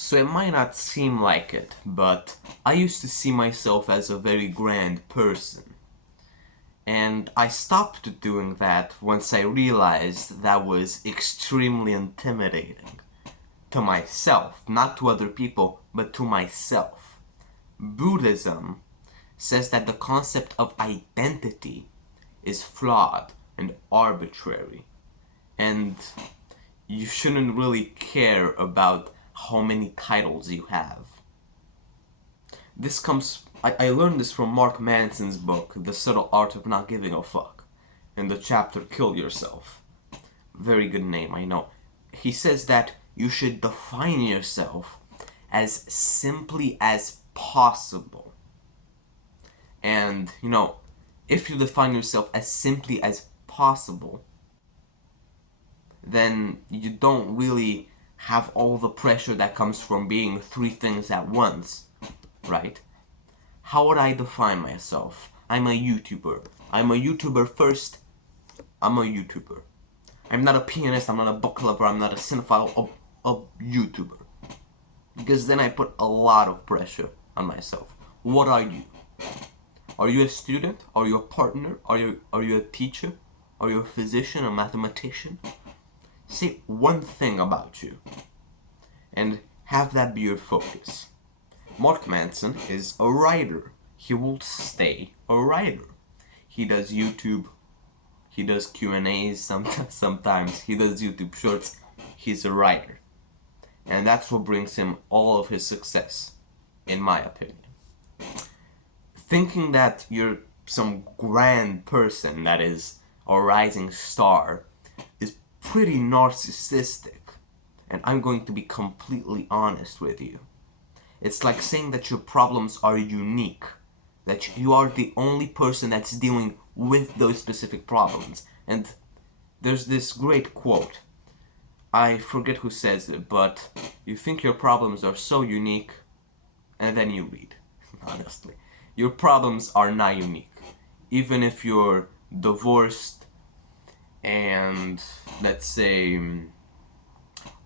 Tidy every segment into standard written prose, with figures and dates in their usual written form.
So it might not seem like it, but I used to see myself as a very grand person. And I stopped doing that once I realized that was extremely intimidating. To myself, not to other people, but to myself. Buddhism says that the concept of identity is flawed and arbitrary. And you shouldn't really care about how many titles you have. I learned this from Mark Manson's book, The Subtle Art of Not Giving a Fuck, in the chapter Kill Yourself. Very good name, I know. He says that you should define yourself as simply as possible. And, if you define yourself as simply as possible, then you don't really have all the pressure that comes from being three things at once, right? How would I define myself? I'm a YouTuber. I'm a YouTuber first. I'm a YouTuber. I'm not a pianist, I'm not a book lover, I'm not a cinephile, a YouTuber. Because then I put a lot of pressure on myself. What are you? Are you a student? Are you a partner? Are you a teacher? Are you a physician, a mathematician? Say one thing about you and have that be your focus. Mark Manson is a writer. He will stay a writer. He does YouTube. He does Q&As sometimes. He does YouTube shorts. He's a writer. And that's what brings him all of his success, in my opinion. Thinking that you're some grand person that is a rising star is pretty narcissistic. And I'm going to be completely honest with you. It's like saying that your problems are unique, that you are the only person that's dealing with those specific problems. And there's this great quote. I forget who says it, but you think your problems are so unique, and then you read, honestly. Your problems are not unique. Even if you're divorced and, let's say,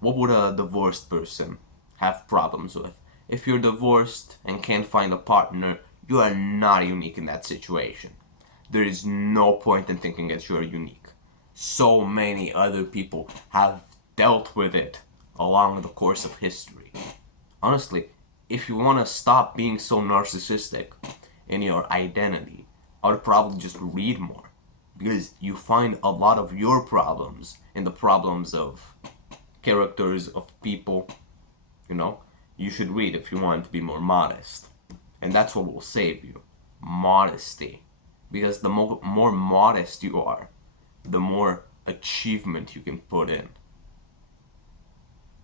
what would a divorced person have problems with? If you're divorced and can't find a partner, you are not unique in that situation. There is no point in thinking that you are unique. So many other people have dealt with it along the course of history. Honestly, if you want to stop being so narcissistic in your identity, I would probably just read more. Because you find a lot of your problems in the problems of characters, of people, you should read if you want to be more modest. And that's what will save you. Modesty. Because the more modest you are, the more achievement you can put in.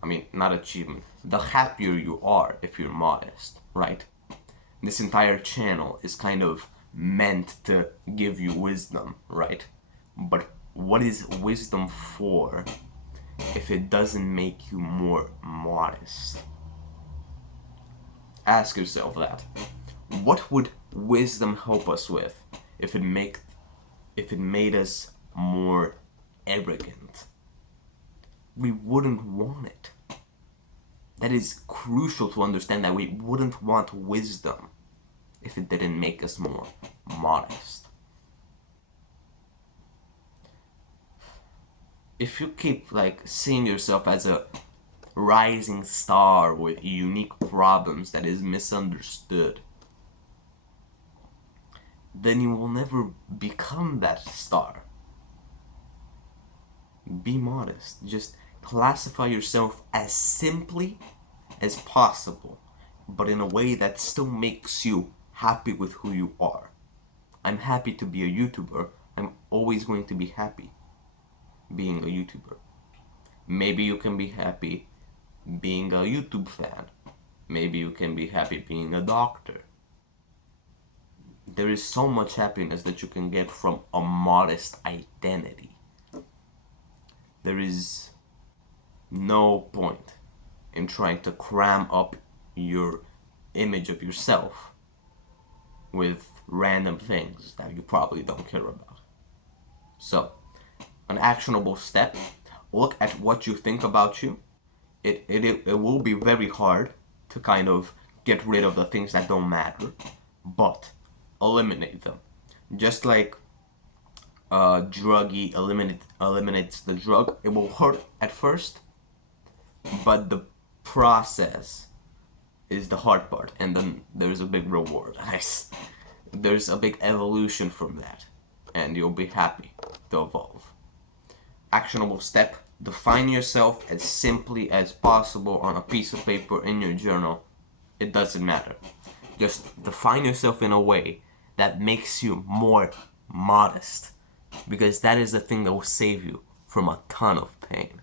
I mean, not achievement. The happier you are if you're modest, right? This entire channel is kind of meant to give you wisdom, right? But what is wisdom for if it doesn't make you more modest? Ask yourself that. What would wisdom help us with if it made us more arrogant? We wouldn't want it. That is crucial to understand, that we wouldn't want wisdom if it didn't make us more modest. If you keep seeing yourself as a rising star with unique problems that is misunderstood, then you will never become that star. Be modest. Just classify yourself as simply as possible, but in a way that still makes you happy with who you are. I'm happy to be a YouTuber. I'm always going to be happy being a YouTuber. Maybe you can be happy being a YouTube fan. Maybe you can be happy being a doctor. There is so much happiness that you can get from a modest identity. There is no point in trying to cram up your image of yourself with random things that you probably don't care about. So, an actionable step: look at what you think about you it will be very hard to kind of get rid of the things that don't matter, but eliminate them. Just like druggie eliminates the drug, it will hurt at first, but the process is the hard part, and then there's a big reward. There's a big evolution from that, and you'll be happy to evolve. Actionable step: define yourself as simply as possible on a piece of paper in your journal. It doesn't matter. Just define yourself in a way that makes you more modest, because that is the thing that will save you from a ton of pain.